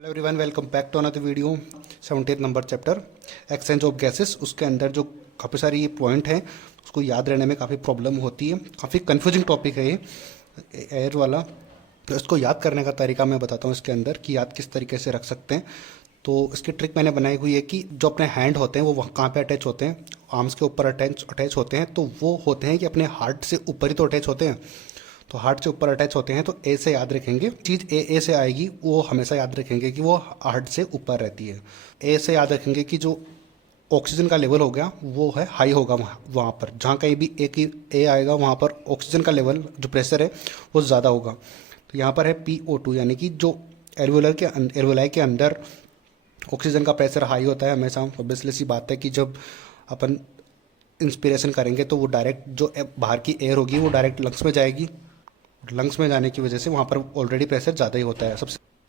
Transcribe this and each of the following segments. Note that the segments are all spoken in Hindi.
Hello everyone, welcome back to another video. 17th number chapter exchange of gases. उसके अंदर जो काफ़ी सारी ये पॉइंट हैं उसको याद रहने में काफ़ी प्रॉब्लम होती है। काफ़ी कंफ्यूजिंग टॉपिक है ये एयर वाला। तो इसको याद करने का तरीका मैं बताता हूँ इसके अंदर कि याद किस तरीके से रख सकते हैं। तो इसकी ट्रिक मैंने बनाई हुई है कि जो अपने हैंड होते हैं वो वहाँ कहाँ पे अटैच होते हैं, आर्म्स के ऊपर अटैच होते हैं। तो वो होते हैं कि अपने हार्ट से ऊपर ही तो अटैच होते हैं। तो हार्ट से ऊपर अटैच होते हैं तो ए से याद रखेंगे। चीज़ ए से आएगी वो हमेशा याद रखेंगे कि वो हार्ट से ऊपर रहती है। ए से याद रखेंगे कि जो ऑक्सीजन का लेवल हो गया वो है हाई होगा वहाँ पर। जहाँ कहीं भी ए आएगा वहाँ पर ऑक्सीजन का लेवल जो प्रेशर है वो ज़्यादा होगा। तो यहाँ पर है PO2 यानी कि जो एल्वोलाई के अंदर ऑक्सीजन का प्रेशर हाई होता है हमेशा। ऑब्वियसली सी बात है कि जब अपन इंस्पिरेशन करेंगे तो वो डायरेक्ट जो बाहर की एयर होगी वो डायरेक्ट लंग्स में जाएगी। लंग्स में जाने की वजह से वहाँ पर ऑलरेडी प्रेशर ज़्यादा ही होता है।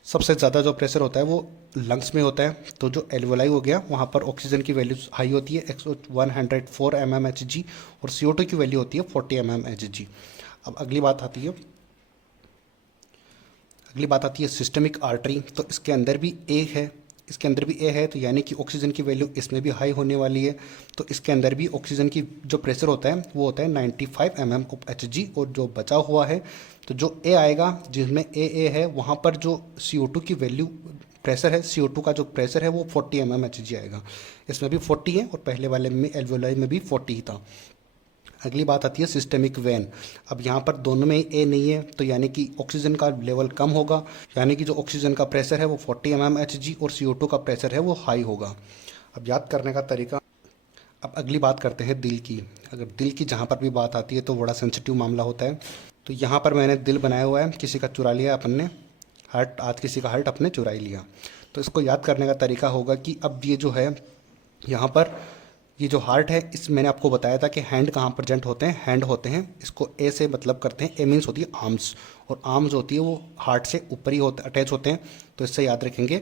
सबसे ज़्यादा जो प्रेशर होता है वो लंग्स में होता है। तो जो एल्वोलाई हो गया वहाँ पर ऑक्सीजन की वैल्यू हाई होती है 104 mmHg और CO2 की वैल्यू होती है 40 mmHg। अब अगली बात आती है सिस्टमिक आर्टरी। तो इसके अंदर भी ए है तो यानी कि ऑक्सीजन की वैल्यू इसमें भी हाई होने वाली है। तो इसके अंदर भी ऑक्सीजन की जो प्रेशर होता है वो होता है 95 mmHg। और जो बचा हुआ है तो जो ए आएगा जिसमें ए है वहाँ पर जो CO2 की वैल्यू प्रेशर है, CO2 का जो प्रेशर है वो 40 mmHg आएगा। इसमें भी 40 है और पहले वाले में एल्वोलाई में भी 40 ही था। अगली बात आती है सिस्टमिक वेन। अब यहाँ पर दोनों में ए नहीं है तो यानी कि ऑक्सीजन का लेवल कम होगा, यानी कि जो ऑक्सीजन का प्रेशर है वो 40 mmHg और CO2 का प्रेशर है वो हाई होगा। अब याद करने का तरीका। अब अगली बात करते हैं दिल की। अगर दिल की जहाँ पर भी बात आती है तो बड़ा सेंसिटिव मामला होता है। तो यहाँ पर मैंने दिल बनाया हुआ है, किसी का चुरा लिया अपन ने हार्ट, आज किसी का हार्ट अपने चुरा ही लिया। तो इसको याद करने का तरीका होगा कि अब ये जो है यहाँ पर ये जो हार्ट है इस मैंने आपको बताया था कि हैंड कहाँ प्रेजेंट होते हैं, हैंड होते हैं। इसको ए से मतलब करते हैं, ए मीन्स होती है आर्म्स, और आर्म्स होती है वो हार्ट से ऊपर ही अटैच होते हैं। तो इससे याद रखेंगे।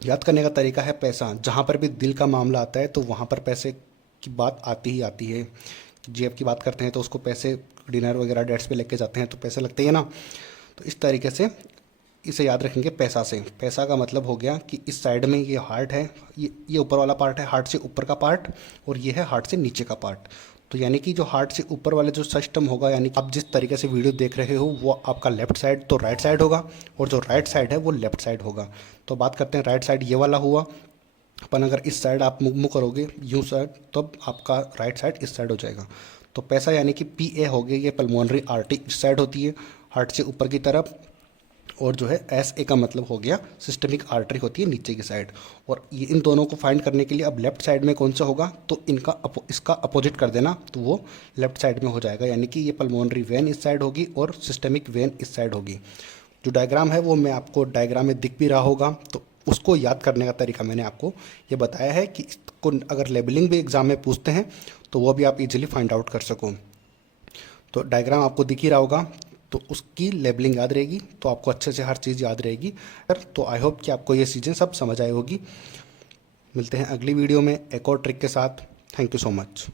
याद करने का तरीका है पैसा। जहाँ पर भी दिल का मामला आता है तो वहाँ पर पैसे की बात आती ही आती है। जेब की बात करते हैं तो उसको पैसे, डिनर वगैरह डेट्स पे लेके जाते हैं तो पैसे लगते हैं ना। तो इस तरीके से इसे याद रखेंगे पैसा से। पैसा का मतलब हो गया कि इस साइड में ये हार्ट है, ये ऊपर वाला पार्ट है हार्ट से ऊपर का पार्ट, और ये है हार्ट से नीचे का पार्ट। तो यानी कि जो हार्ट से ऊपर वाले जो सिस्टम होगा, यानी आप जिस तरीके से वीडियो देख रहे हो वो आपका लेफ्ट साइड तो राइट साइड होगा और जो राइट साइड है वो लेफ्ट साइड होगा। तो बात करते हैं राइट साइड, ये वाला हुआ। अपन अगर इस साइड आप मुँह करोगे यूँ साइड तब आपका राइट साइड इस साइड हो जाएगा। तो पैसा यानी कि PA हो गया, ये पल्मोनरी आर्टरी इस साइड होती है हार्ट से ऊपर की तरफ। और जो है SA का मतलब हो गया सिस्टमिक आर्टरी होती है नीचे की साइड। और ये इन दोनों को फाइंड करने के लिए अब लेफ्ट साइड में कौन सा होगा तो इसका अपोजिट कर देना तो वो लेफ्ट साइड में हो जाएगा। यानी कि ये पल्मोनरी वेन इस साइड होगी और सिस्टमिक वेन इस साइड होगी। जो डायग्राम है वो मैं आपको डायग्राम में दिख भी रहा होगा। तो उसको याद करने का तरीका मैंने आपको ये बताया है कि इसको अगर लेबलिंग भी एग्ज़ाम में पूछते हैं तो वो भी आप इजीली फाइंड आउट कर सको। तो डायग्राम आपको दिख ही रहा होगा तो उसकी लेबलिंग याद रहेगी तो आपको अच्छे से हर चीज़ याद रहेगी। तो आई होप कि आपको ये चीज़ें सब समझ आई होगी। मिलते हैं अगली वीडियो में एक और ट्रिक के साथ। Thank you so much.